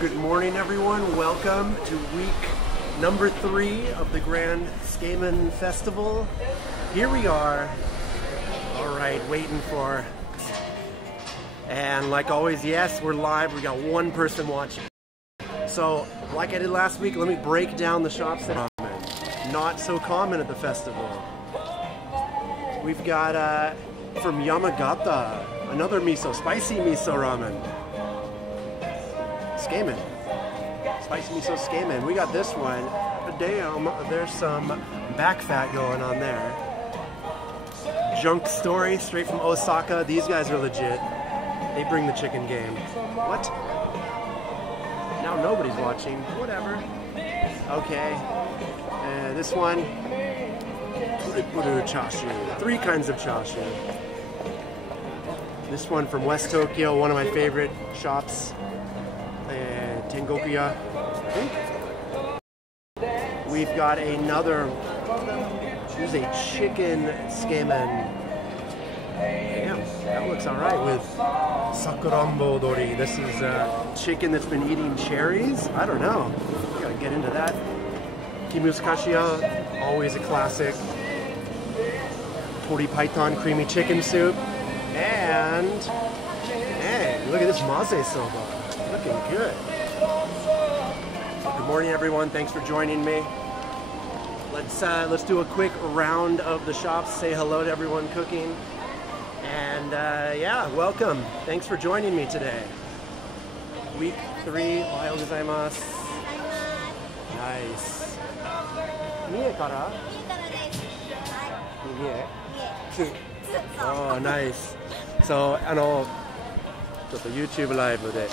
Good morning, everyone. Welcome to week number 3 of the Grand Tsukemen Festival. Here we are. All right, waiting for... And like always, yes, we're live. We got one person watching. So, like I did last week, let me break down the shops that are not so common at the festival. We've got from Yamagata, another miso, spicy miso ramen. Tsukemen. Spicy miso tsukemen. We got this one. Damn, there's some back fat going on there. Junk Story, straight from Osaka. These guys are legit. They bring the chicken game. What? Now nobody's watching. Whatever. Okay. This one. Chashu. 3 kinds of chashu. This one from West Tokyo, one of my favorite shops. Tengokuya, I think. We've got another. Here's a chicken tsukemen. Damn, that looks alright with sakurambo dori. This is chicken that's been eating cherries. I don't know. Gotta get into that. Kimuskashiya, always a classic. Tori Python creamy chicken soup. And hey, look at this maze soba. Looking good. Good morning, everyone. Thanks for joining me. Let's do a quick round of the shops. Say hello to everyone cooking. And yeah, welcome. Thanks for joining me today. Week 3. Ohayou gozaimasu. Nice. Mie kara? Mie? Oh, nice. So, ちょっと YouTube ライブで、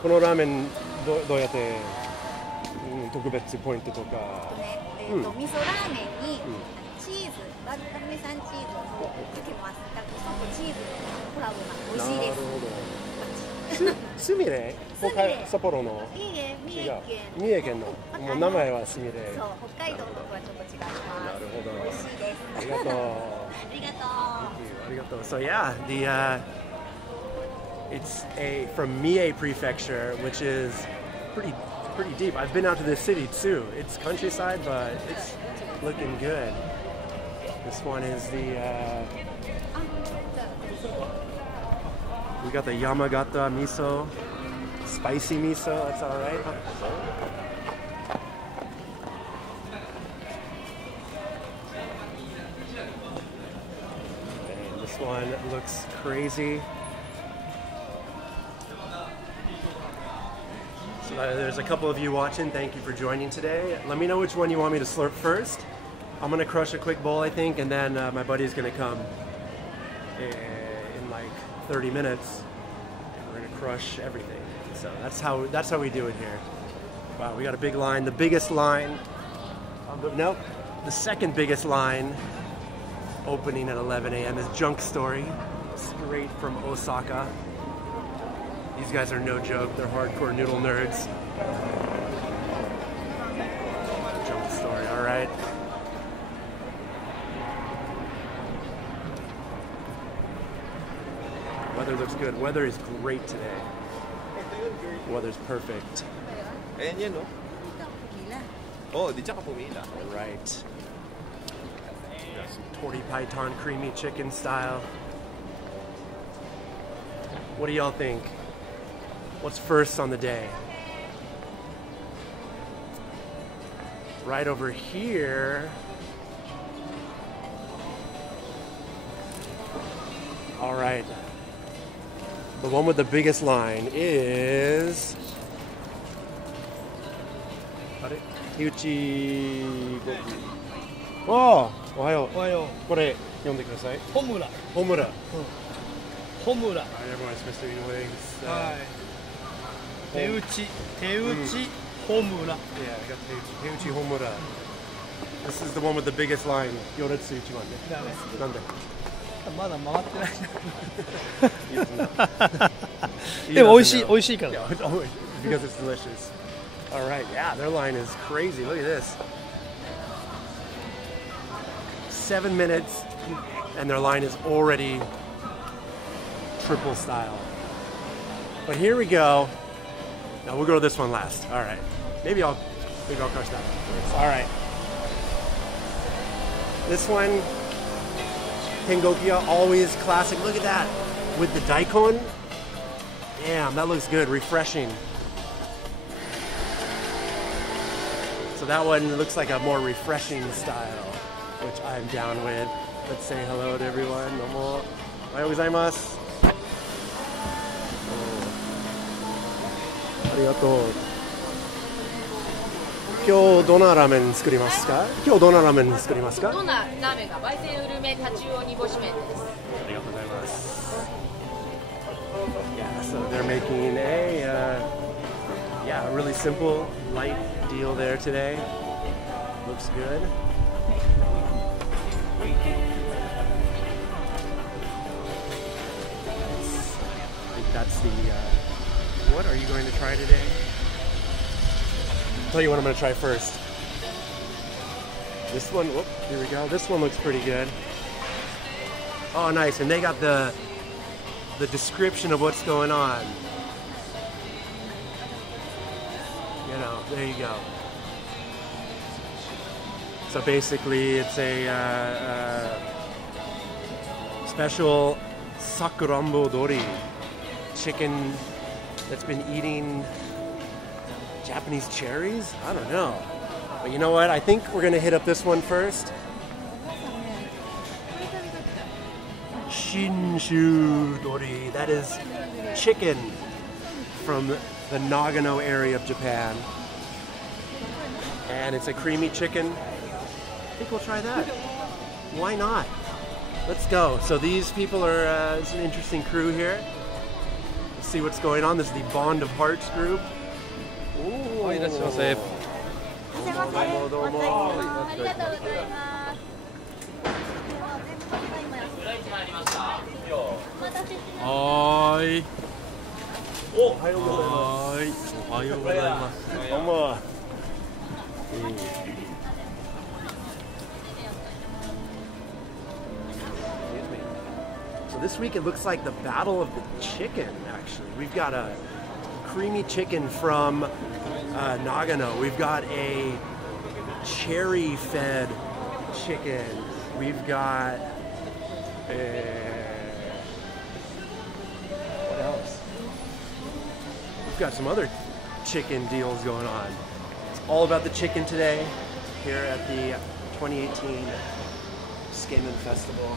このラーメンどうやって、特別ポイントとか、味噌ラーメンにチーズ、バルタメ産チーズをかけます。だからそのチーズのコラボが美味しいです。なるほど。すみれ？札幌の？いいえ、三重県の。もう名前はすみれ。そう、北海道のとはちょっと違います。なるほど。美味しいです。ありがとう。ありがとう。ありがとう。So yeah, it's from Mie Prefecture, which is pretty deep. I've been out to this city too. It's countryside, but it's looking good. This one is we got the Yamagata miso, spicy miso. That's all right. And this one looks crazy. There's a couple of you watching. Thank you for joining today. Let me know which one you want me to slurp first. I'm gonna crush a quick bowl, I think, and then my buddy's gonna come in like 30 minutes. And we're gonna crush everything. So that's how we do it here. Wow, we got a big line. The biggest line. Nope, the second biggest line. Opening at 11 a.m. is Junk Story, straight from Osaka. These guys are no joke. They're hardcore noodle nerds. Junk Story, all right. Weather looks good. Weather is great today. Weather's perfect. All right. Got some Tori Python creamy chicken style. What do y'all think? What's first on the day? Right over here. All right. The one with the biggest line is... Hyuchi... Oh! Ohayou. Ohayou. これ読んでください。ホムラ。ホムラ。ホムラ。Everyone's supposed to eat wings. はい。手打ちホムラ。Yeah, I got 手打ちホムラ。This is the one with the biggest line. 行列一番ね。なんで？まだ回ってない。でも美味しいから。Because it's delicious. All right, yeah, their line is crazy. Look at this. 7 minutes, and their line is already triple style. But here we go. No, we'll go to this one last. All right. Maybe I'll crush that one first. All right. This one, Tengokia, always classic. Look at that with the daikon. Damn, that looks good. Refreshing. So that one looks like a more refreshing style, which I'm down with. Let's say hello to everyone. Domo. Ohayou gozaimasu. Arigatou. 今日どんなラーメン作りますか？今日どんなラーメン作りますか？どんなラーメンが焙煎うるめタチウオ煮干し麺です。ありがとうございます。Yeah, so they're making a really simple, light deal there today. Looks good. I think that's the. What are you going to try today? I'll tell you what I'm going to try first. This one, whoop, here we go. This one looks pretty good. Oh, nice. And they got the description of what's going on. You know, there you go. So basically, it's a special sakurambo dori chicken that's been eating Japanese cherries? I don't know. But you know what? I think we're going to hit up this one first. Shinshu dori. That is chicken from the Nagano area of Japan. And it's a creamy chicken. I think we'll try that. Why not? Let's go. So these people are it's an interesting crew here. Let's see what's going on. This is the Bond of Hearts group. Ooh. Hi, that's Jose. Hi. Oh, hi. So this week it looks like the battle of the chicken, actually. We've got a creamy chicken from Nagano. We've got a cherry-fed chicken. We've got what else? We've got some other chicken deals going on. It's all about the chicken today here at the 2018 Tsukemen Festival.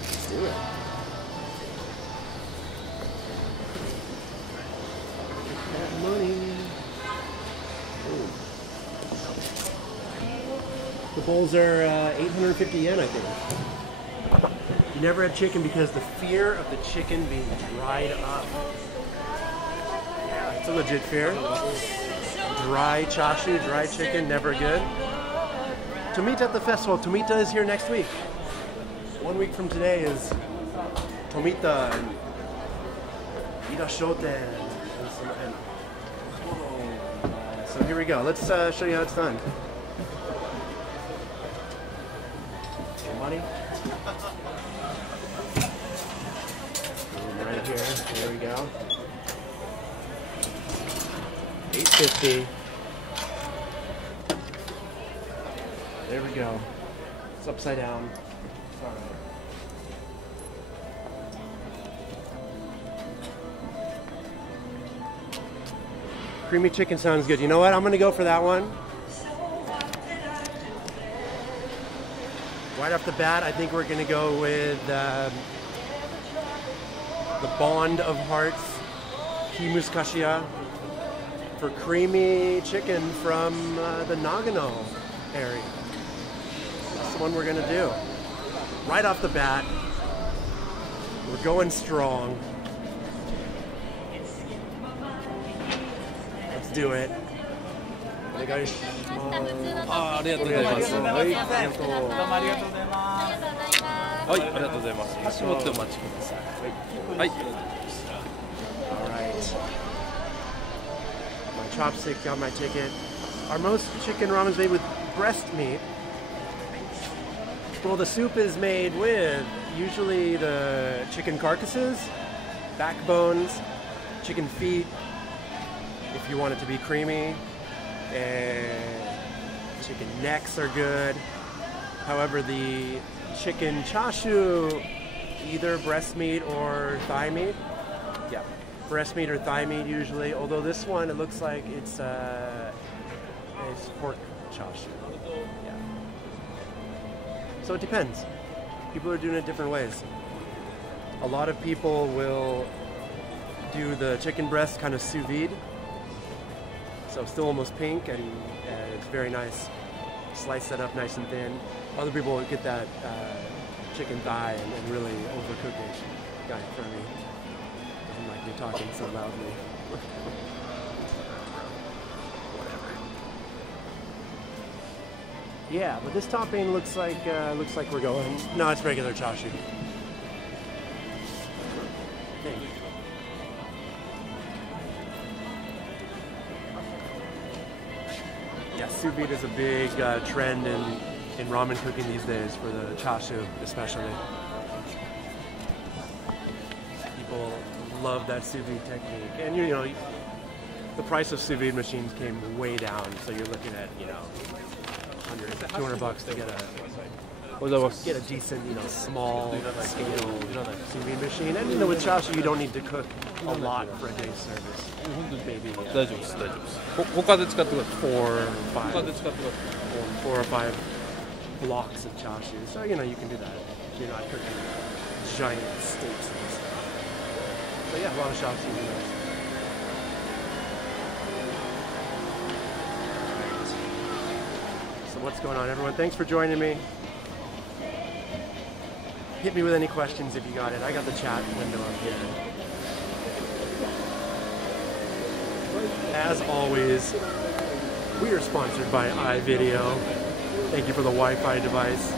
Let's do it. Get that money. Ooh. The bowls are 850 yen, I think. You never have chicken because the fear of the chicken being dried up. Yeah, it's a legit fear. Dry chashu, dry chicken, never good. Tomita at the festival. Tomita is here next week. 1 week from today is Tomita and Ida Shoten. So here we go. Let's show you how it's done. Money. Right here. There we go. 850. There we go. It's upside down. It's all right. Creamy chicken sounds good. You know what? I'm gonna go for that one. Right off the bat, I think we're gonna go with the Bond of Hearts, Kimuskashiya, for creamy chicken from the Nagano area. That's the one we're gonna do. Right off the bat, we're going strong. Let's do it. お願いします。ありがとうございます。はい、ありがとう。どうもありがとうございます。はい、ありがとうございます。足元お待ちください。はい。All right. My chopstick got my ticket. Are most chicken ramens made with breast meat? Well, the soup is made with usually the chicken carcasses, backbones, chicken feet, if you want it to be creamy. And chicken necks are good. However, the chicken chashu, either breast meat or thigh meat. Yeah, breast meat or thigh meat usually. Although this one, it looks like it's pork chashu. Yeah. So it depends. People are doing it different ways. A lot of people will do the chicken breast kind of sous vide. So still almost pink, and it's very nice. Slice that up nice and thin. Other people will get that chicken thigh and really overcook it. Guy in front of me doesn't like me talking so loudly. Whatever. Yeah, but this topping looks like we're going. No, it's regular chashu. Thank you. Yeah, sous vide is a big trend in ramen cooking these days, for the chashu especially. People love that sous vide technique. And you know, the price of sous vide machines came way down, so you're looking at, you know, $100, $200 to get a decent, you know, small scale sous vide machine. And you know, with chashu you don't need to cook a lot for a day's service. Maybe 大丈夫です、大丈夫です。他で使ってください。4 or 5 blocks of chashu. So you know, you can do that. You're not cooking giant steaks and stuff. So yeah, a lot of chashu. So what's going on, everyone? Thanks for joining me. Hit me with any questions if you got it. I got the chat window up here. As always, we are sponsored by iVideo. Thank you for the Wi-Fi device.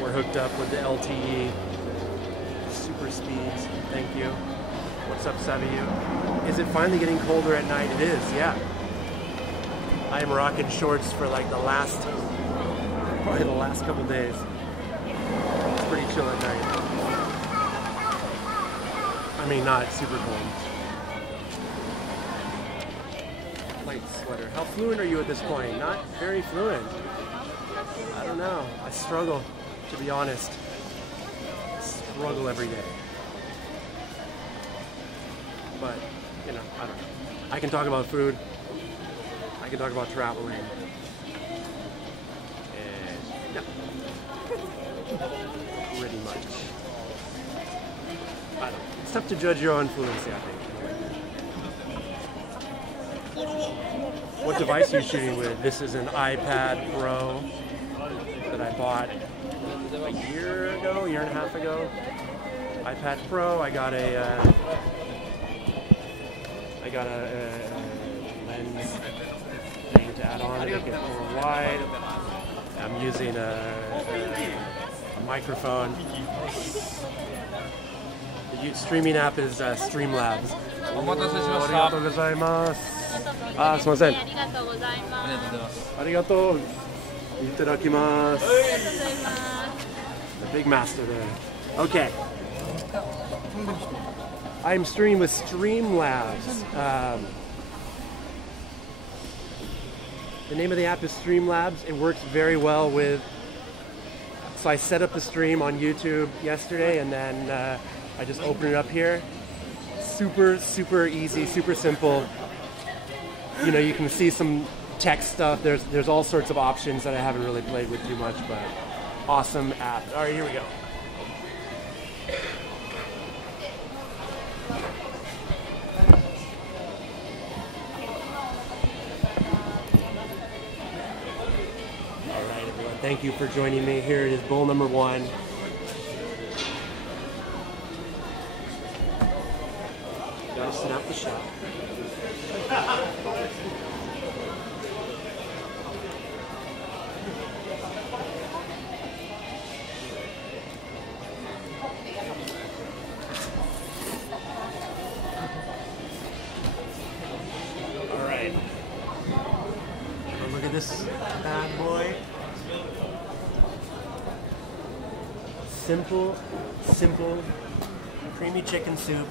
We're hooked up with the LTE super speeds. Thank you. What's up, Saviyu? Is it finally getting colder at night? It is, yeah. I am rocking shorts for like probably the last couple days. It's pretty chill at night. I mean, not super cold. Light sweater. How fluent are you at this point? Not very fluent. I don't know. I struggle, to be honest. I struggle every day. But, you know, I don't know. I can talk about food. I can talk about traveling. And, yeah. Pretty much. I don't know. It's tough to judge your own fluency, I think. What device are you shooting with? This is an iPad Pro that I bought a year and a half ago. iPad Pro. I got a lens thing to add on to make it more wide. I'm using a microphone. The streaming app is Streamlabs. お待たせしました。ありがとうございます。あ、すみません。ありがとうございます。ありがとうございます。ありがとう。いただきます。ありがとうございます。The big master there. Okay. I'm streaming with Streamlabs. The name of the app is Streamlabs. It works very well with. So I set up the stream on YouTube yesterday, and then I just opened it up here. Super, super easy, super simple. You know, you can see some text stuff. There's all sorts of options that I haven't really played with too much, but awesome app. All right, here we go. All right, everyone. Thank you for joining me. Here it is, bowl number 1. Gotta snap the shot. All right. Oh, look at this bad boy. Simple, creamy chicken soup.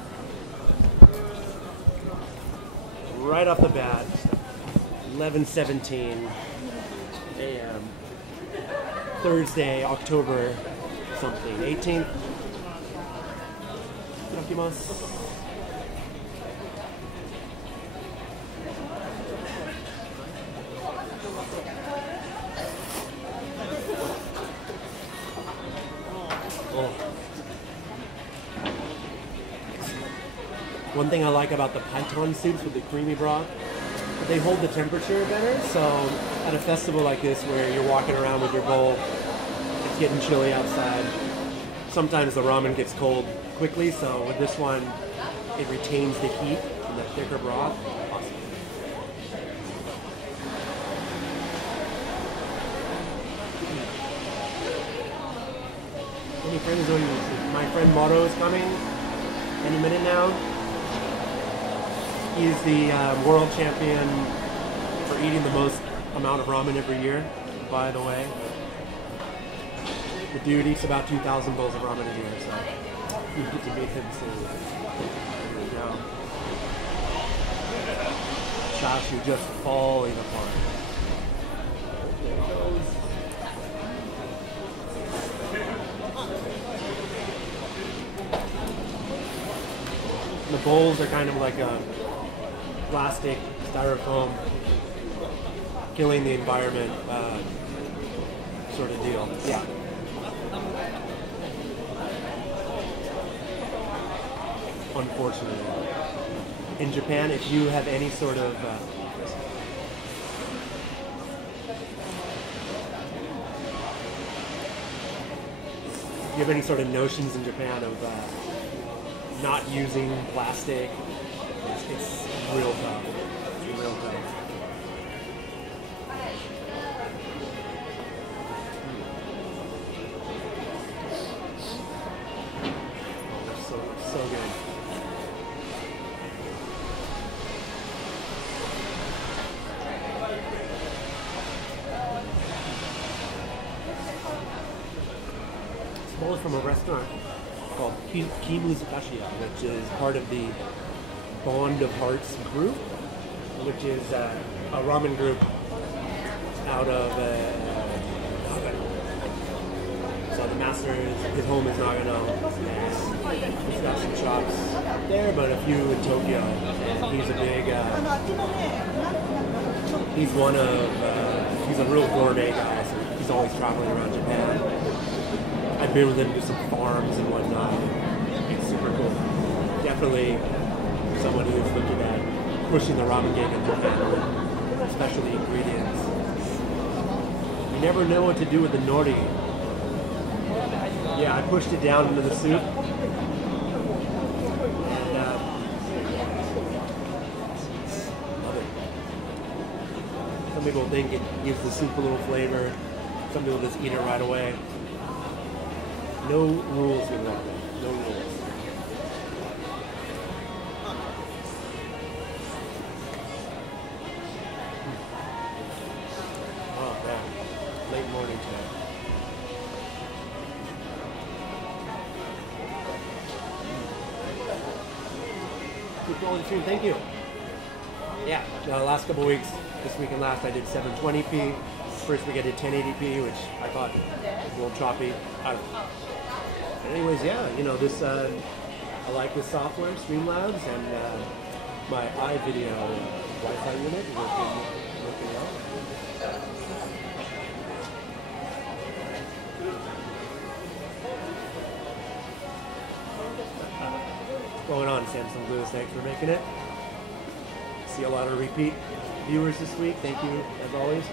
right off the bat, 11:17 a.m. Thursday, October something, 18th. Itadakimasu. One thing I like about the python soups with the creamy broth, they hold the temperature better. So at a festival like this where you're walking around with your bowl, it's getting chilly outside. Sometimes the ramen gets cold quickly, so with this one, it retains the heat and the thicker broth. Awesome. Any friends on YouTube? My friend Moro is coming any minute now. He's the world champion for eating the most amount of ramen every year, by the way. The dude eats about 2,000 bowls of ramen a year, so you get to meet him soon. Here we go. Chashu just falling apart. There it goes. The bowls are kind of like a plastic, styrofoam, killing the environment sort of deal. Yeah. Unfortunately. In Japan, if you have any sort of notions in Japan of not using plastic, it's real tough. It's real tough. So good. This bowl is from a restaurant called Kimu's Kashiya, which is part of the Bond of Hearts group, which is a ramen group out of Nagano. So the master, his home is Nagano, and he's got some shops there, but a few in Tokyo. And he's a big, he's a real gourmet guy, so he's always traveling around Japan. I've been with him to some farms and whatnot. It's super cool. Definitely someone who's looking at pushing the ramen game in Japan, especially ingredients. You never know what to do with the nori. Yeah, I pushed it down into the soup. And love it. Some people think it gives the soup a little flavor. Some people just eat it right away. No rules with that. No rules. Oh, man. Late morning today. Keep going soon. Thank you. Yeah, the last couple weeks, this week and last, I did 720p. First week I did 1080p, which I thought was a little choppy. Anyways, yeah, you know, this, I like this software, Streamlabs, and my iVideo Wi-Fi unit working well. What's going on, Samsung Blues? Thanks for making it. See a lot of repeat viewers this week. Thank you, as always.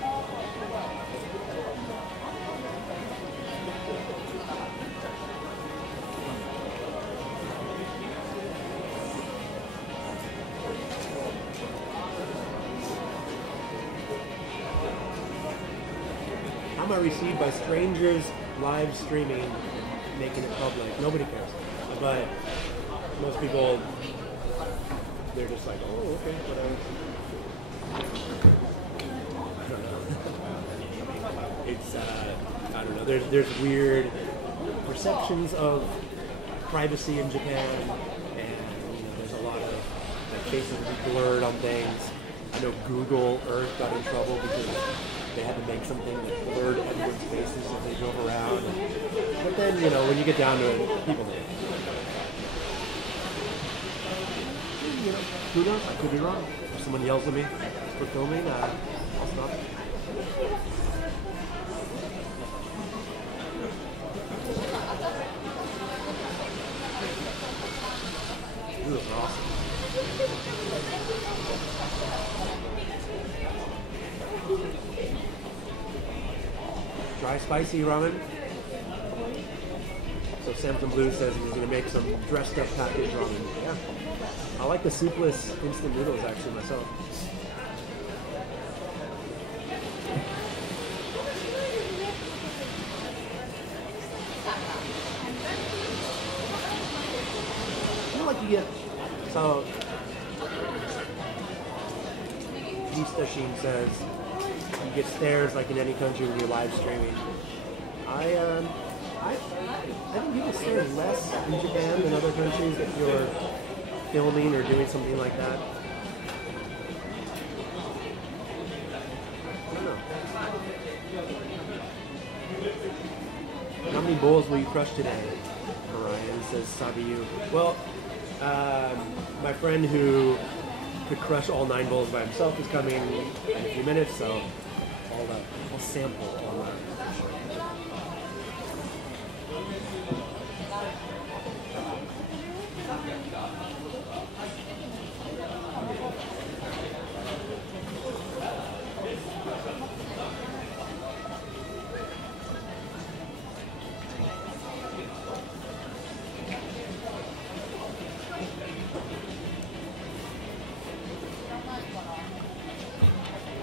How am I received by strangers live streaming, making it public? Nobody cares. But most people, they're just like, oh, okay, whatever. I don't know. It's, I don't know. There's weird perceptions of privacy in Japan, and you know, there's a lot of like, faces would be blurred on things. I know Google Earth got in trouble because they had to make something that blurred everyone's faces as they drove around. But then, you know, when you get down to it, people do. You know, who knows? I could be wrong. If someone yells at me for filming, I'll stop. Ooh, that's awesome. Dry spicy ramen. So Samson Blue says he's going to make some dressed up packaged ramen. Yeah. I like the soupless instant noodles actually myself. I feel like you get, so Mr. Sheen says you get stares like in any country when you're live streaming. I think people stare less in Japan than other countries if you're filming or doing something like that. I don't know. How many bowls will you crush today? Orion says, Sabi you. Well, my friend who could crush all 9 bowls by himself is coming in a few minutes, so I'll sample all that.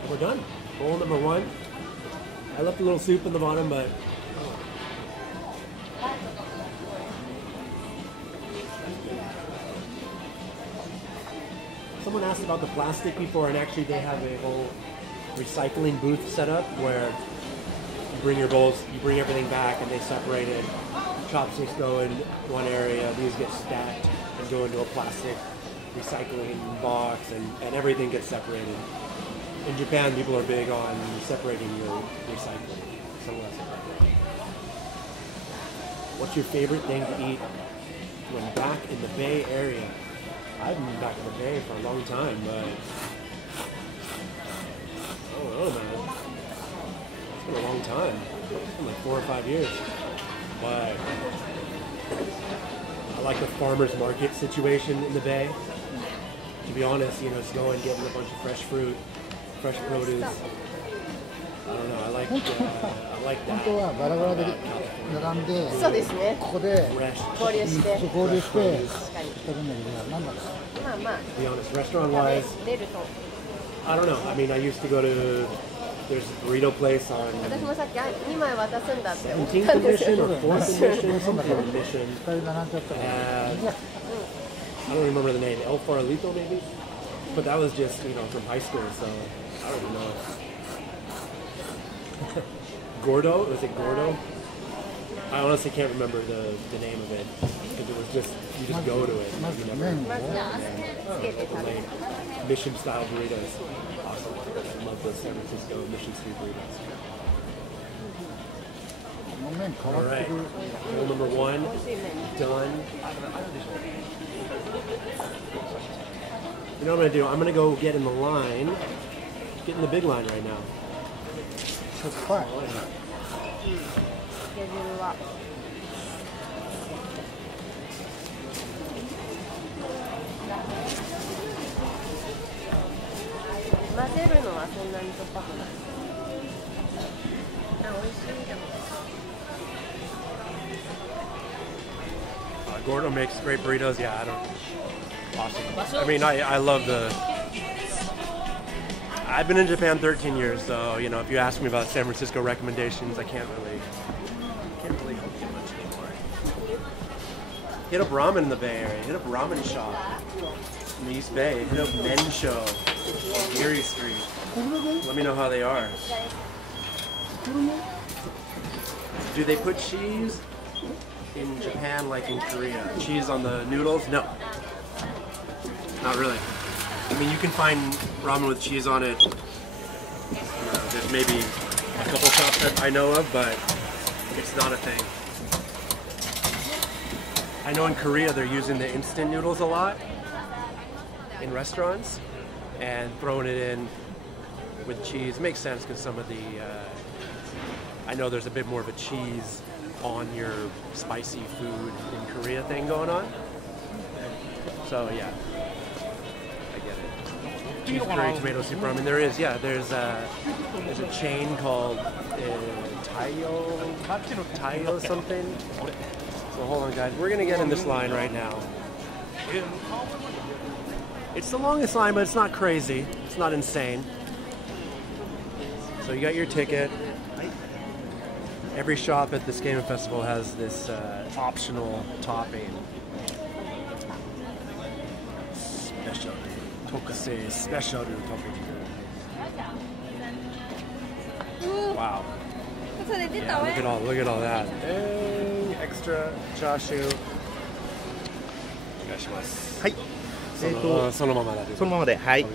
We're done. Bowl number 1. I left a little soup in the bottom, but someone asked about the plastic before, and actually they have a whole recycling booth set up where you bring your bowls, you bring everything back, and they separate it. Chopsticks go in one area, these get stacked and go into a plastic recycling box, and everything gets separated. In Japan, people are big on separating your recycling. What's your favorite thing to eat when back in the Bay Area? I've been back in the Bay for a long time, but I don't know, man. It's been a long time. It's been like 4 or 5 years. But I like the farmer's market situation in the Bay. To be honest, you know, just going, getting a bunch of fresh fruit, fresh produce. I don't know, I like that. 本当はバラバラで並んで、そうですね。ここで合流して。合流して確かに。食べるんだけど、なんだろう。まあまあ。To be honest, restaurant wise, 出ると。 I don't know. I mean, I used to go to, there's a burrito place on 私もさっき2枚渡すんだって思っ 17th たんです mission よ。 or 4th mission, some kind of mission. 2人並んじゃったから。 I don't remember the name, El Farolito maybe? But that was just, you know, from high school, so I don't even know. Gordo? Was it Gordo? I honestly can't remember the name of it. Because it was just, you just go to it. まず You 麺 never を つけて食べる。 mission style burritos. Awesome. I love the San Francisco mission street burritos. この麺変わ All って right. る。 Bowl number 1, done. You know what I'm going to do? I'm going to go get in the line. Get in the big line right now. しょっぱい。スケジュールは。混ぜるのはそんなにしょっぱくない。あ、美味しいでも。Gordo makes great burritos. Yeah, I don't. Awesome. I mean, I love the. I've been in Japan 13 years, so you know, if you ask me about San Francisco recommendations, I can't really help you much anymore. Hit up ramen in the Bay Area. Hit up ramen shop in the East Bay. Hit up Mensho on Geary Street. Let me know how they are. Do they put cheese in Japan like in Korea? Cheese on the noodles? No. Not really. I mean, you can find ramen with cheese on it. There's maybe a couple shops that I know of, but it's not a thing. I know in Korea they're using the instant noodles a lot in restaurants and throwing it in with cheese. It makes sense because some of the, I know there's a bit more of a cheese on your spicy food in Korea thing going on. So yeah, I get it. Cheese curry, tomato soup ramen. There is, yeah. There's a chain called Tayo something. So hold on, guys. We're gonna get in this line right now. It's the longest line, but it's not crazy. It's not insane. So you got your ticket. Every shop at the Tsukemen Festival has this optional topping. Special. Tokase special topping. Wow. Yeah, look at all that. Hey, extra chashu. お願いします。はい。そのままだ。そのままで、はい。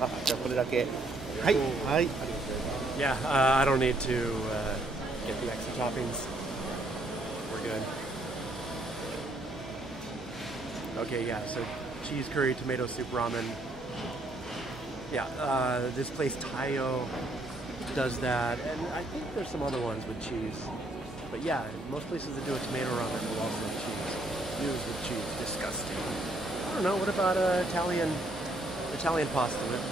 あ、じゃあこれだけ。はい。はい。 Yeah, I don't need to get the extra toppings. We're good. Okay, yeah, so cheese curry, tomato soup, ramen. Yeah, this place Tayo does that, and I think there's some other ones with cheese. But yeah, most places that do a tomato ramen will also have cheese. News with cheese, disgusting. I don't know, what about Italian pasta with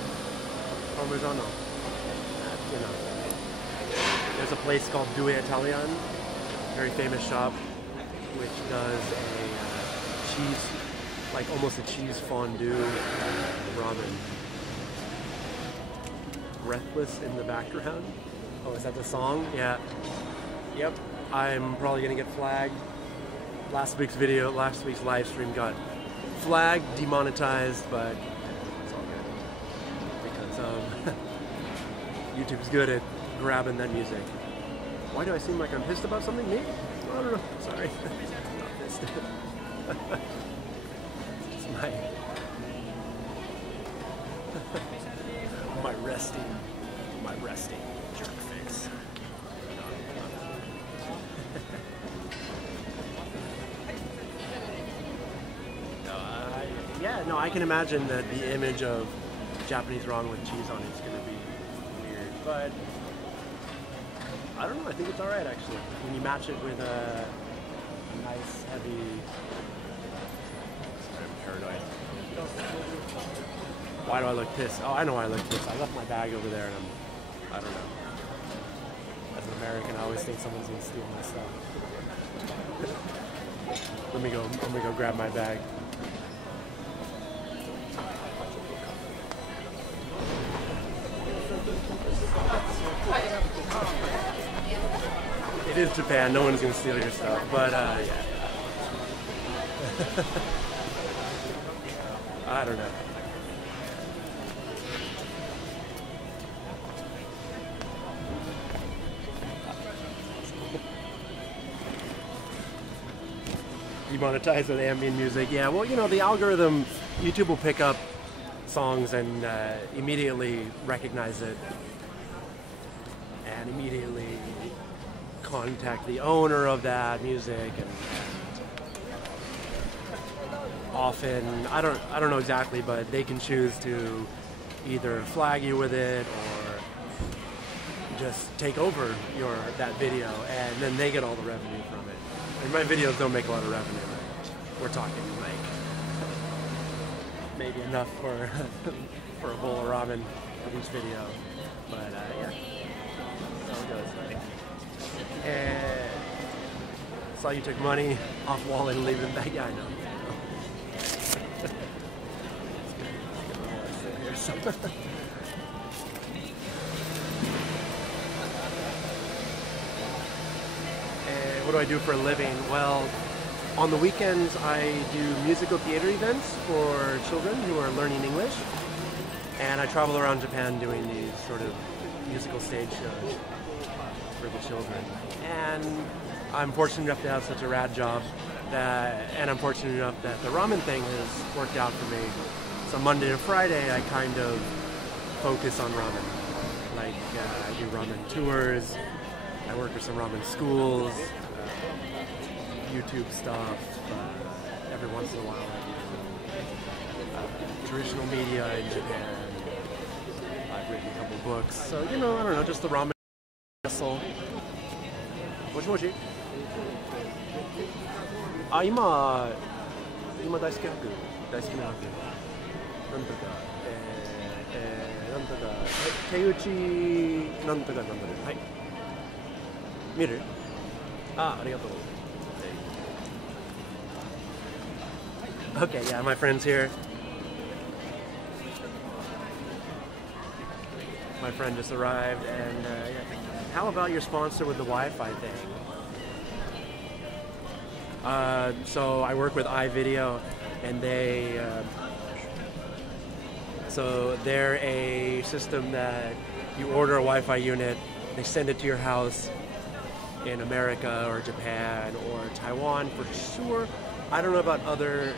Parmigiano? You know, there's a place called Due Italian, very famous shop, which does a cheese, like almost a cheese fondue ramen. Breathless in the background. Oh, is that the song? Yeah. Yep. I'm probably gonna get flagged. Last week's live stream got flagged, demonetized, but it's all good because YouTube's good at grabbing that music. Why do I seem like I'm pissed about something? Me? I don't know. Sorry. I'm not pissed. It's my resting jerk face. Yeah, no, I can imagine that the image of Japanese ramen with cheese on it is going to be weird, but I don't know, I think it's alright actually. When you match it with a nice, heavy... Sorry, I'm paranoid. Why do I look pissed? Oh, I know why I look pissed. I left my bag over there and I don't know. As an American, I always think someone's going to steal my stuff. Let me go grab my bag. It is Japan, no one's gonna steal your stuff, but yeah. I don't know. Demonetized with ambient music. Yeah, well, you know, the algorithm, YouTube will pick up songs and immediately recognize it and immediately contact the owner of that music, and often I don't know exactly, but they can choose to either flag you with it or just take over that video, and then they get all the revenue from it. And my videos don't make a lot of revenue. We're talking like maybe enough for for a bowl of ramen for each video, but yeah, that's how it goes. And saw you took money off wallet and leave it back. Yeah, I know. And what do I do for a living? Well, on the weekends I do musical theater events for children who are learning English, and I travel around Japan doing these sort of musical stage shows for the children. And I'm fortunate enough to have such a rad job and I'm fortunate enough that the ramen thing has worked out for me. So Monday to Friday, I kind of focus on ramen. Like I do ramen tours, I work with some ramen schools, YouTube stuff. Every once in a while, I do traditional media in Japan. I've written a couple books, so I don't know, just the ramen hustle. もしもし。あ、今大好きな服、なんとか、なんとか、手打ちなんとかなんだろう。はい。見る？ありがとう。Okay, yeah, my friend's here. My friend just arrived, and how about your sponsor with the Wi-Fi thing? So I work with iVideo, and they're a system that you order a Wi-Fi unit, they send it to your house in America or Japan or Taiwan for sure. I don't know about other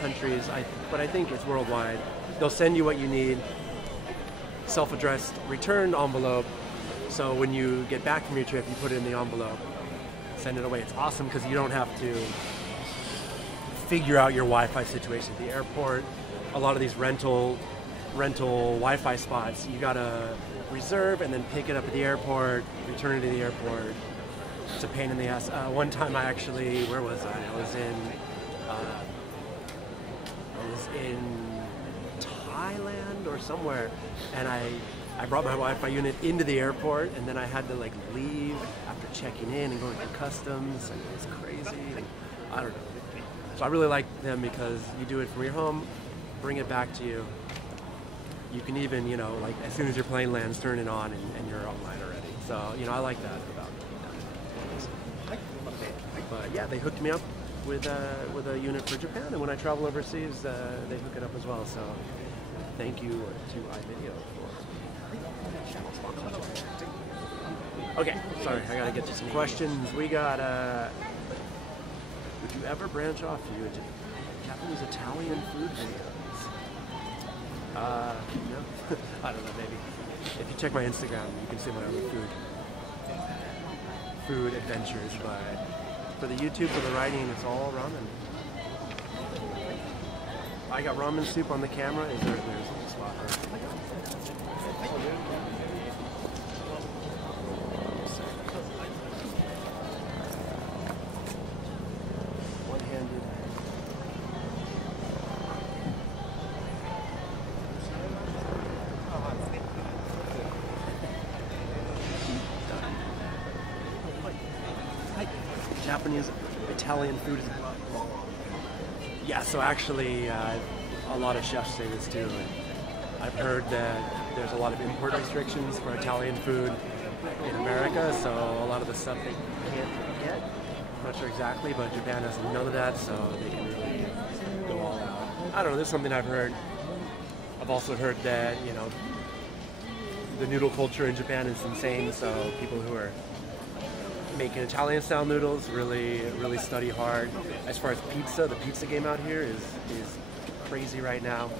countries, but I think it's worldwide. They'll send you what you need, self-addressed return envelope, so when you get back from your trip, you put it in the envelope, send it away. It's awesome because you don't have to figure out your Wi-Fi situation at the airport. A lot of these rental Wi-Fi spots, you gotta reserve and then pick it up at the airport, return it to the airport. It's a pain in the ass. One time I actually, where was I? I was in Thailand or somewhere, and I brought my Wi-Fi unit into the airport, and then I had to like leave after checking in and going through customs, and it was crazy. And I don't know. So I really like them because you do it from your home, bring it back to you. You can even, like as soon as your plane lands, turn it on, and you're online already. So I like that about them. But yeah, they hooked me up with a unit for Japan, and when I travel overseas, they hook it up as well. So thank you to iVideo for. Okay, sorry, I gotta get to some questions. We got. Would you ever branch off to Japanese Italian food videos? No, I don't know. Maybe if you check my Instagram, you can see my other food adventures, but. For the YouTube, for the writing, it's all ramen. I got ramen soup on the camera. There's a little spot there. One-handed. Japanese, Italian food is yeah, so actually a lot of chefs say this too. I've heard that there's a lot of import restrictions for Italian food in America, so a lot of the stuff they can't get. I'm not sure exactly, but Japan has none of that, so they can really go all out. I don't know, there's something I've heard. I've also heard that, the noodle culture in Japan is insane, so people who are making Italian-style noodles really study hard. As far as pizza, the pizza game out here is crazy right now.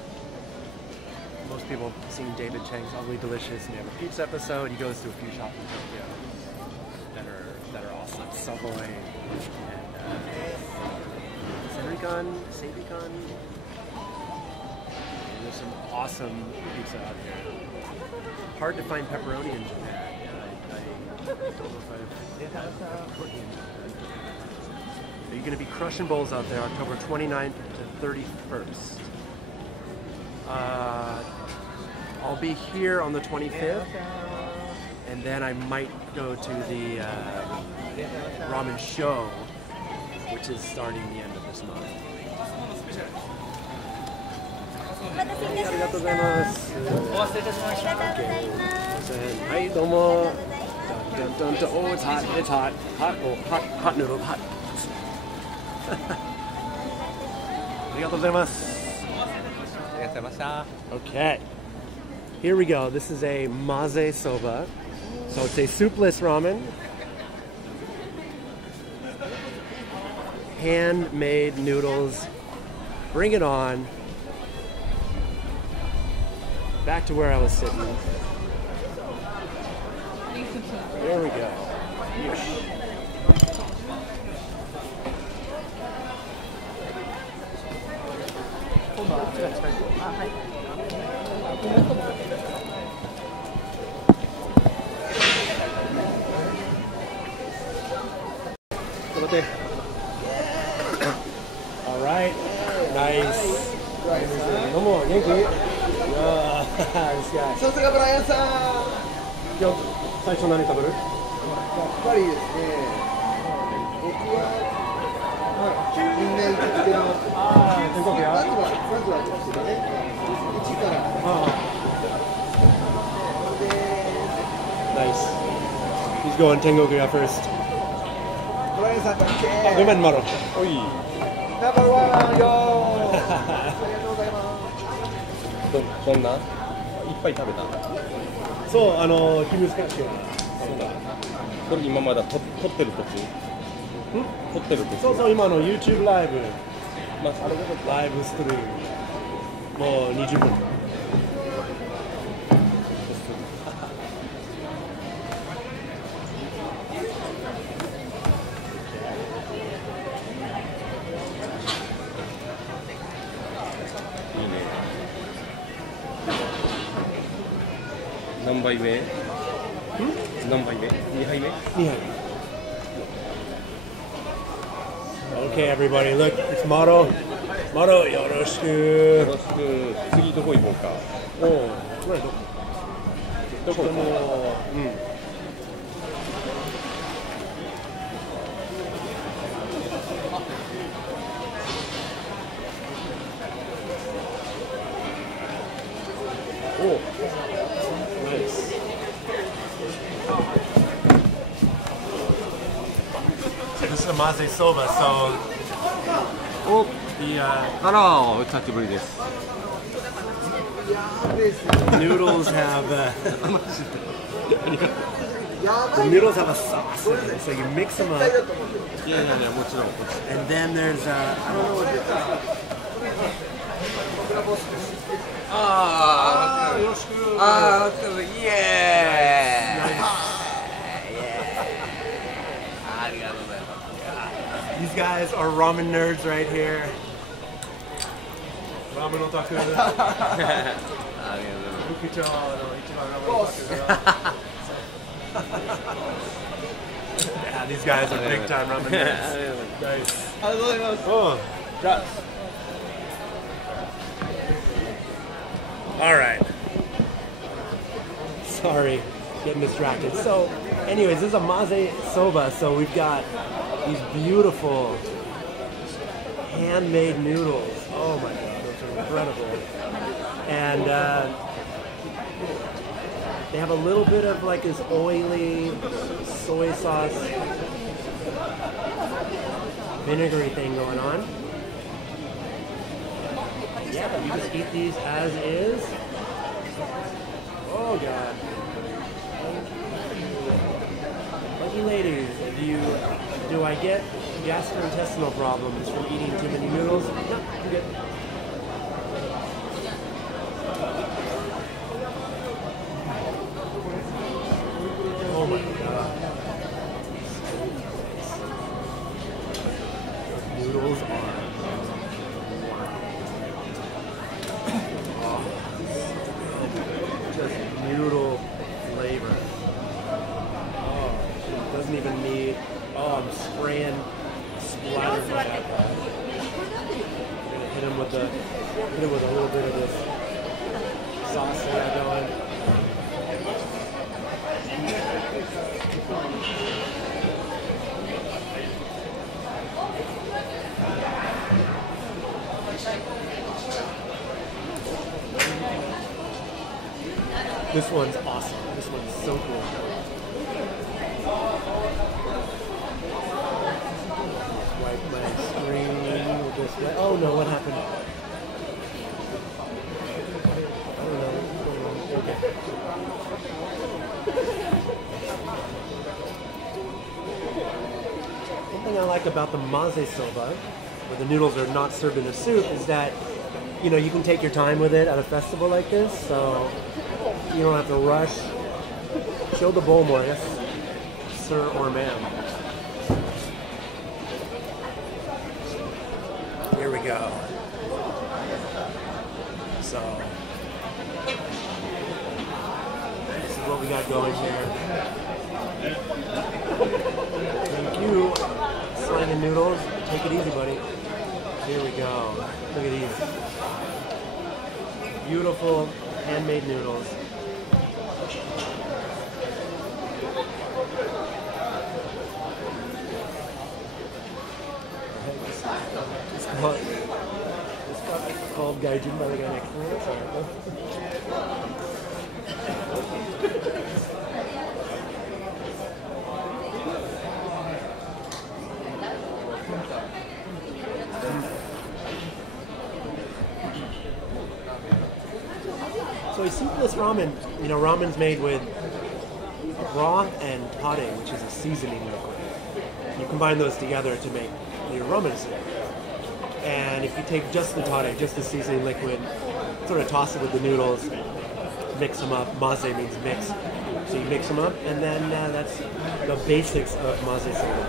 Most people have seen David Chang's Ugly Delicious and they have a pizza episode. He goes to a few shops in Tokyo that are awesome. Savoy and Senrikan. There's some awesome pizza out here. Hard to find pepperoni in Japan. I don't know if I've had pepperoni in Japan. You're going to be crushing bowls out there October 29th to 31st. I'll be here on the 25th, and then I might go to the ramen show, which is starting the end of this month. ありがとうございます。お忘れいたしました。はい、どうも。Dun, dun, dun. Oh, it's hot. It's hot. Hot. Oh, hot noodles. Hot. ありがとうございます。ありがとうございました。Okay. Here we go. This is a maze soba. So it's a soupless ramen. handmade noodles. Bring it on. Back to where I was sitting. There we go. Yeesh. All right. Nice. どうも元気？いやー、さすがブライアンさん。今日最初何食べる？やっぱりですね。僕はみんな行きつけの。ああ、天国屋。まずはですね。一から。Nice. He's going Tengoku first. ブライアンさんだっけ？あ、ごめんマロ。おい。ナンバーワンよー。ありがとうございます。どんな？いっぱい食べた。そう、キムスカッシュ。そうだ。これ今まだ撮ってる途中。撮ってる途中。そう今の YouTube ライブ。まあライブストリーム。もう20分。何杯目？何杯目？2杯目？ 2杯。Okay, everybody, look, it's Maro. Maro, よろしく。よろしく。次どこ行こうか。おお、これどこ？もう、Nice. This is a maze soba, so いやあら、お久しぶりです。noodles have the noodles have a sauce in it, so you mix them up. いやもちろん。And then there's I don't know what it's called. よろしく。イエーイ。ありがとうございます。These guys are ramen nerds right here. Ramen otaku. ありがとうございます。副長の一番ラーメンオタクが。Yeah, these guys are big time ramen nerds. Nice. ありがとうございます。Oh, just. All right. Sorry, getting distracted. So, anyways, this is a maze soba. So we've got these beautiful handmade noodles. Oh my god, those are incredible. And they have a little bit of like this oily soy sauce vinegary thing going on. Yeah, you just eat these as is. Oh god. Lucky ladies, do I get gastrointestinal problems from eating too many noodles? No, I'm good. Oh my god. Noodles are noodle flavor. Oh, it doesn't even need. Oh, I'm spraying, splattering my back. I'm gonna hit him with a little bit of this sauce that I got going. This one's awesome. This one's so cool. Wipe my screen with this way. Oh no, what happened? I don't know. Okay. thing I like about the maze soba, where the noodles are not served in a soup, is that you can take your time with it at a festival like this, so you don't have to rush. Show the bowl more, yes, sir or ma'am. Here we go. So this is what we got going here. Thank you. Slanging noodles. Take it easy, buddy. Here we go. Look at these. Beautiful handmade noodles. It's called Gaijin by the guy next to me. So seedless ramen, ramen's made with broth and tare, which is a seasoning liquid. You combine those together to make your ramen soup. And if you take just the tare, just the seasoning liquid, sort of toss it with the noodles, mix them up. Maze means mix. So you mix them up, and then that's the basics of maze soup.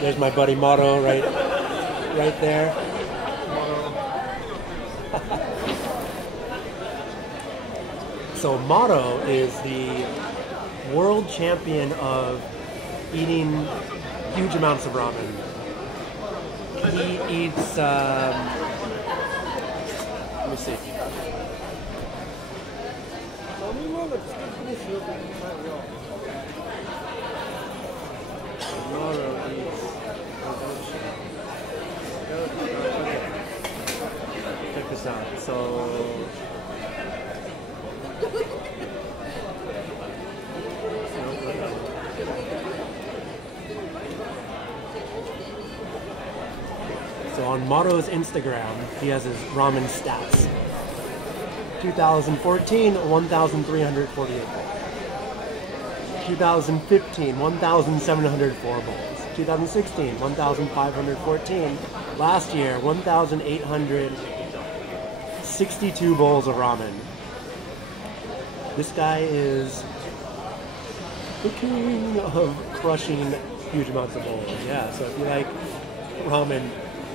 There's my buddy Moro right there. So Moro is the world champion of eating huge amounts of ramen. He eats, let me see. Moro eats. Check this out. So on Moro's Instagram, he has his ramen stats. 2014, 1,348 bowls. 2015, 1,704 bowls. 2016, 1,514. Last year, 1,862 bowls of ramen. This guy is the king of crushing huge amounts of bowls. Yeah, so if you like ramen,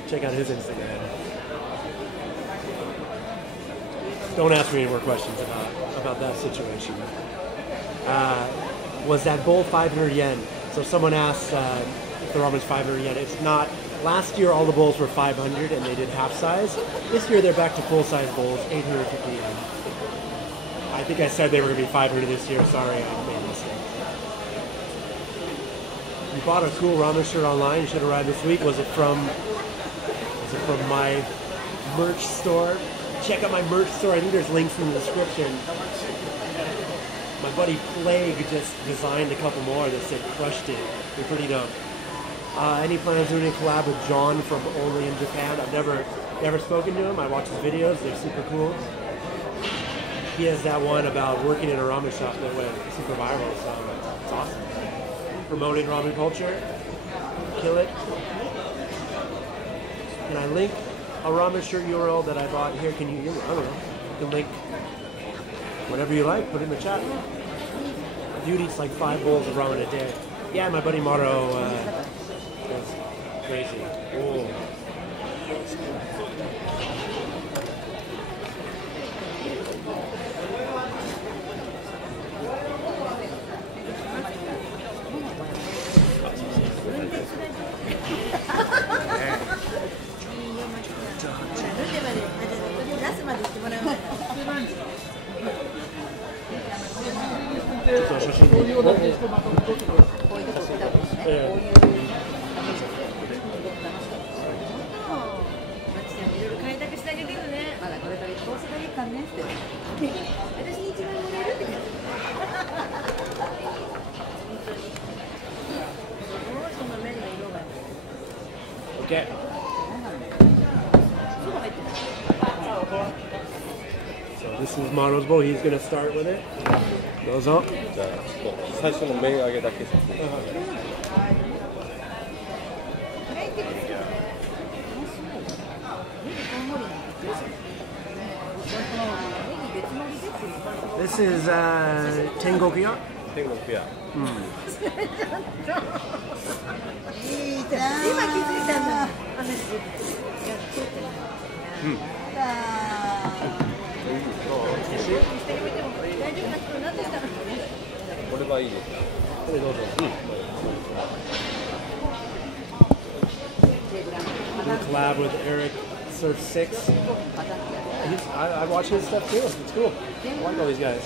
check out his Instagram. Don't ask me any more questions about that situation. Was that bowl 500 yen? So someone asked if the ramen's 500 yen. It's not. Last year all the bowls were 500 and they did half size. This year they're back to full size bowls, 850 yen. I think I said they were going to be 500 this year. Sorry, I made a mistake. You bought a cool ramen shirt online. You should have arrived this week. Was it from my merch store? Check out my merch store. I think there's links in the description. My buddy Plague just designed a couple more that said crushed it. They're pretty dope. Any plans doing a collab with John from Only in Japan? I've never spoken to him. I watch his videos. They're super cool. He has that one about working in a ramen shop that went super viral, so it's awesome. Promoting ramen culture. Kill it. Can I link a ramen shirt URL that I bought here? Can you hear me? I don't know. You can link whatever you like. Put it in the chat. Dude eats like 5 bowls of ramen a day. Yeah, my buddy Maro goes crazy. Ooh. Okay. is Maro's bowl. He's gonna start with it. どうぞ。じゃあちょっと最初の麺揚げだけさせて。This is Tengokuya. 天国や。これはいいです。これどうぞ。We'll collab with Eric Surf 6. I watch his stuff too. It's cool. I like all these guys.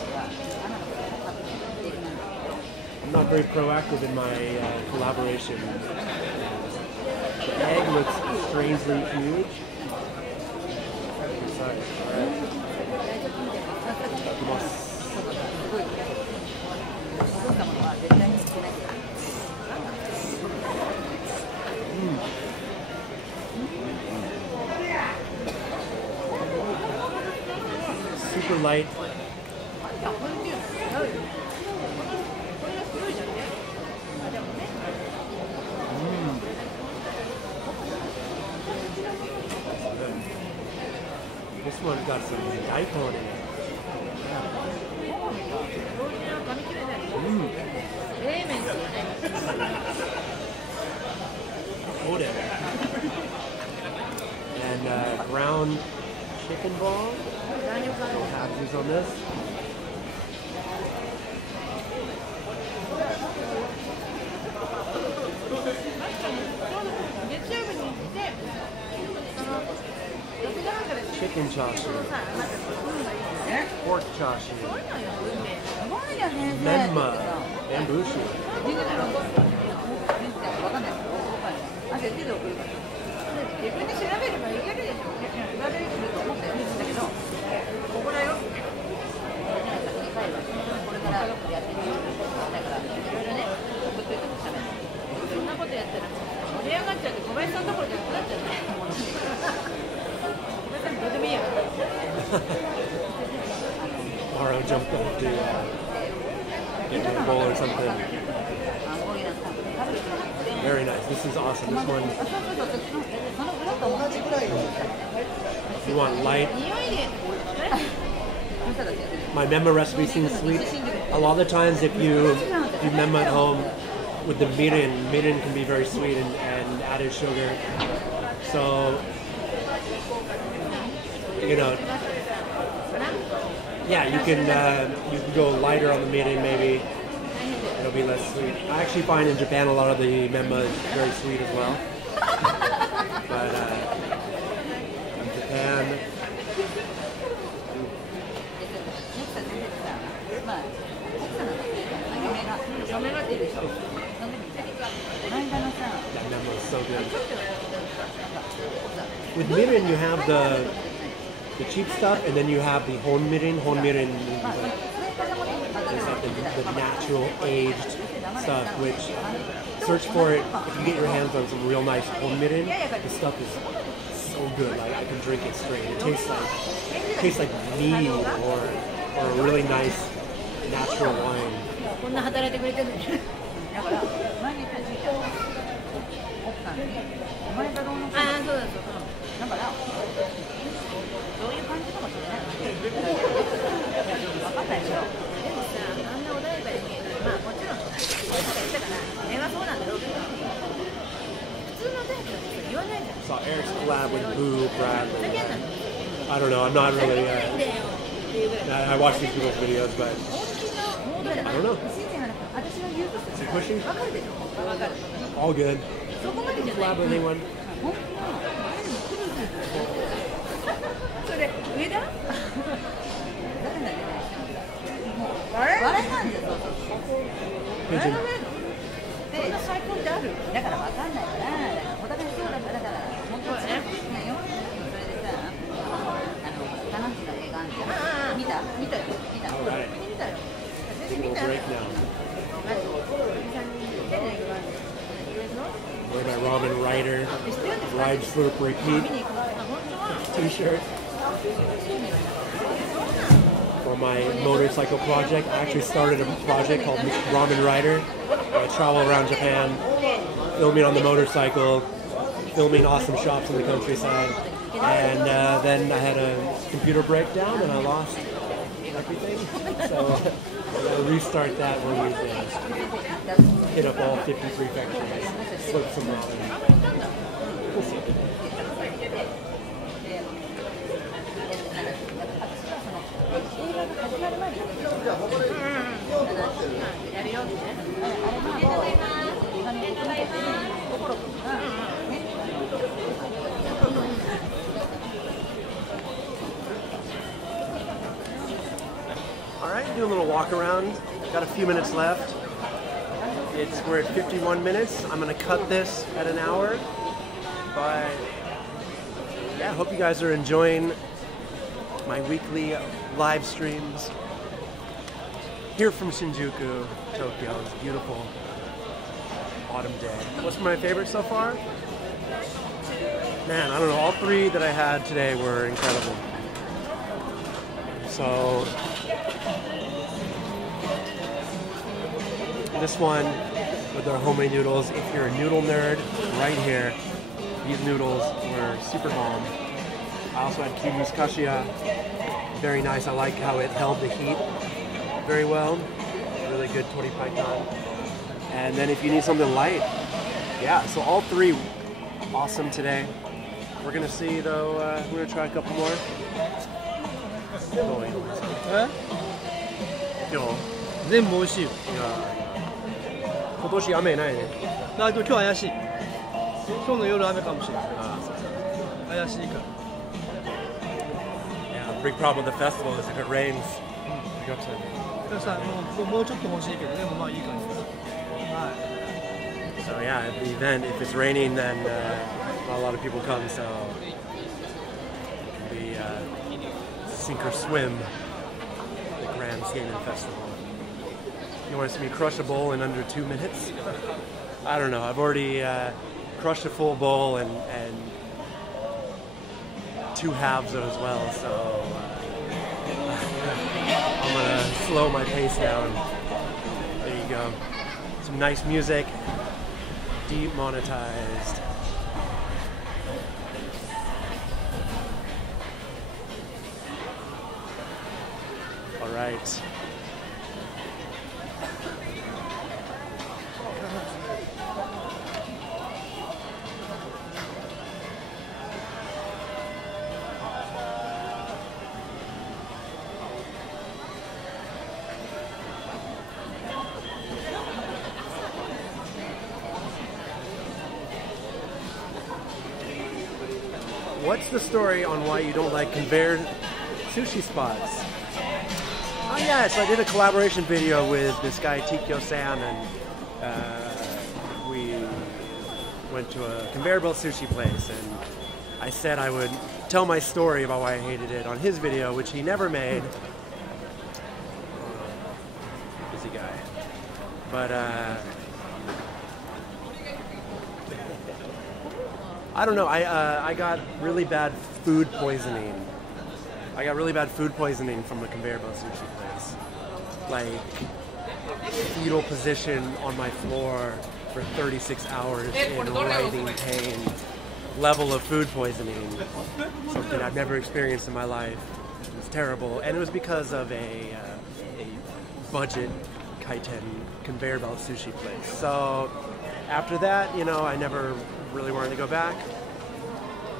I'm not very proactive in my collaboration. The egg looks strangely huge. Inside. Super light. This one got some daikon in it. Oden. And ground chicken ball. No halves on this. Chicken chashi, pork chashi, menma, bambushi. Maro jumped up to get a bowl or something. Very nice. This is awesome. This one, if you want light. My memma recipe seems sweet. A lot of the times if you do memma at home with the mirin can be very sweet and added sugar. So, you know, yeah, you can go lighter on the mirin maybe. It'll be less sweet. I actually find in Japan a lot of the memma is very sweet as well. But in Japan, that memma is so good. With mirin, you have the cheap stuff, and then you have the hon mirin. Hon mirin is like the natural aged stuff, which search for it. If you get your hands on some real nice hon mirin, the stuff is so good. Like I can drink it straight. It tastes like mead or a really nice natural wine. Saw Eric's collab with Boo Bradley. I don't know. I'm not really. I watch these people's videos, but I don't know. Is he pushing? All good. Collab with anyone? Pigeon. Alright. Little break now. Wear my ramen rider, ride, slurp, repeat t-shirt. for my motorcycle project. I actually started a project called Ramen Rider. I travel around Japan, filming on the motorcycle, filming awesome shops in the countryside. And then I had a computer breakdown and I lost everything. So I'll restart that when we hit up all 53 factories, flip some ramen. We'll see. All right, do a little walk around. Got a few minutes left. We're at 51 minutes. I'm gonna cut this at an hour. But yeah, I hope you guys are enjoying my weekly live streams here from Shinjuku, Tokyo. It's a beautiful autumn day. What's my favorite so far? Man, I don't know. All three that I had today were incredible. So this one with their homemade noodles. If you're a noodle nerd, right here, these noodles were super bomb. I also had Kiwi's Kashiya. Very nice. I like how it held the heat very well. Really good tori python. And then if you need something light, yeah, so all three awesome today. We're gonna see though, we're gonna try a couple more. Eh? 全部美味しいよ。今年雨ないね。今日怪しい。今日の夜雨かもしれない。怪しいから。Yeah, the big problem with the festival is if it rains, we got to. でもさ、もうちょっと欲しいけど、でもまあいい感じです。はい。So yeah, at the event, if it's raining, then not a lot of people come. So it can be sink or swim. The Grand Skating Festival. You want to see me crush a bowl in under 2 minutes? I don't know. I've already crushed a full bowl and 2 halves as well. So I'm gonna slow my pace down. There you go. Some nice music. Demonetized. All right. What's the story on why you don't like conveyor sushi spots? Oh yeah, so I did a collaboration video with this guy Tikyo-san, and we went to a conveyor belt sushi place, and I said I would tell my story about why I hated it on his video, which he never made. Busy guy. But I don't know. I got really bad food poisoning. I got really bad food poisoning from a conveyor belt sushi place. Like fetal position on my floor for 36 hours in writhing pain. Level of food poisoning. Something I've never experienced in my life. It was terrible, and it was because of a budget kaiten conveyor belt sushi place. So after that, you know, I never really wanted to go back.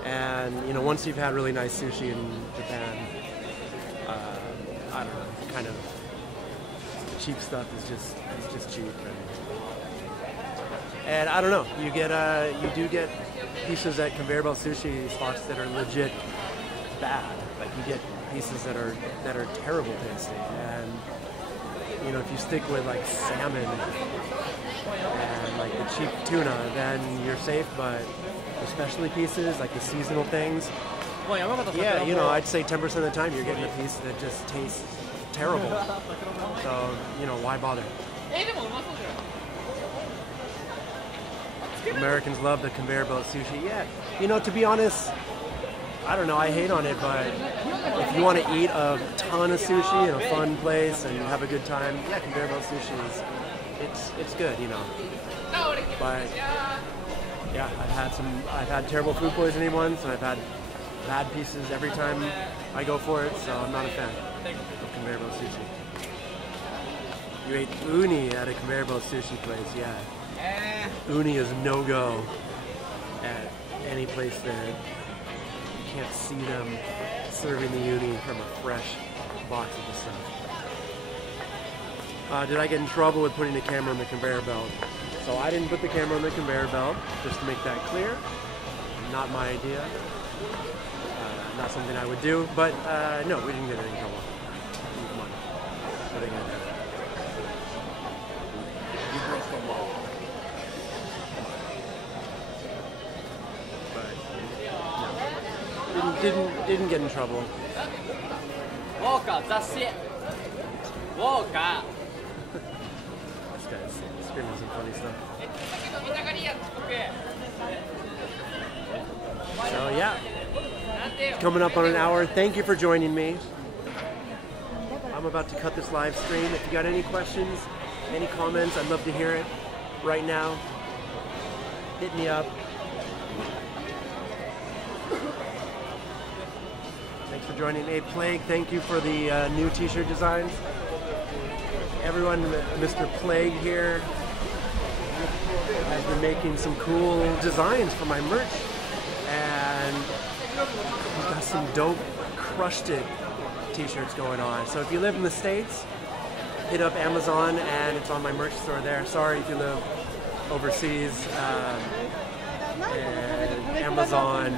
And you know, once you've had really nice sushi in Japan, I don't know, kind of cheap stuff is just cheap. And I don't know, you do get pieces at conveyor belt sushi spots that are legit bad. Like you get pieces that are terrible tasting. And you know, if you stick with like salmon and like the cheap tuna, then you're safe. But the specialty pieces, like the seasonal things, yeah, you know, I'd say 10% of the time you're getting a piece that just tastes terrible. So, you know, why bother? Americans love the conveyor belt sushi. Yeah, you know, to be honest, I don't know, I hate on it, but if you want to eat a ton of sushi in a fun place and have a good time, yeah, conveyor belt sushi is, it's good, you know. But yeah, I've had terrible food poisoning once, and I've had bad pieces every time I go for it, so I'm not a fan of conveyor belt sushi. You ate uni at a conveyor belt sushi place, yeah. Uni is no-go at any place there. You can't see them serving the uni from a fresh box of the stuff. Did I get in trouble with putting the camera on the conveyor belt? So I didn't put the camera on the conveyor belt, just to make that clear. Not my idea. Not something I would do, but no, we didn't get any trouble. Come on. What are they gonna do? Didn't get in trouble. Walker, that's it. Walker. This guy's screaming some funny stuff. So yeah, coming up on an hour. Thank you for joining me. I'm about to cut this live stream. If you got any questions, any comments, I'd love to hear it right now. Hit me up. Thanks for joining me. Plague, thank you for the new t-shirt designs. Everyone, Mr. Plague here has been making some cool designs for my merch. And he's got some dope Crushed It t-shirts going on. So if you live in the States, hit up Amazon and it's on my merch store there. Sorry if you live overseas. And Amazon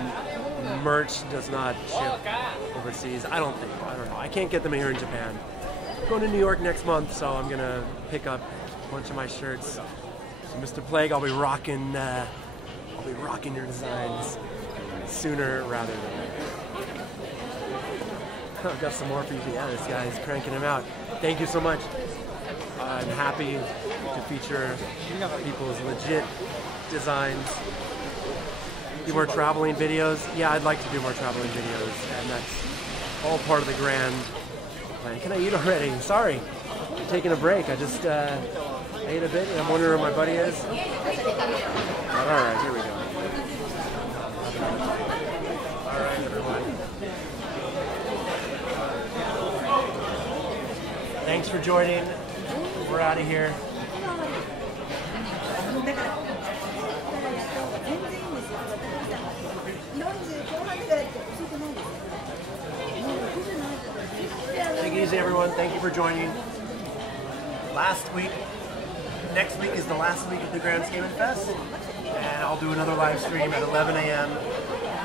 merch does not ship overseas. I don't know. I can't get them here in Japan. I'm going to New York next month, so I'm gonna pick up a bunch of my shirts. So Mr. Plague, I'll be rocking your designs sooner rather than later. I've got some more for you. Yeah, this guy's cranking them out. Thank you so much. I'm happy to feature people's legit designs. Do more traveling videos. Yeah, I'd like to do more traveling videos, and that's all part of the grand plan. Can I eat already? Sorry, I'm taking a break. I just ate a bit, and I'm wondering where my buddy is. All right, here we go. All right, everyone. Thanks for joining. We're out of here. Take it easy, everyone. Thank you for joining. Next week is the last week of the Grand Tsukemen Fest, and I'll do another live stream at 11 a.m.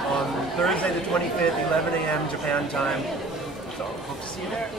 on Thursday the 25th, 11 a.m. Japan time. So hope to see you there.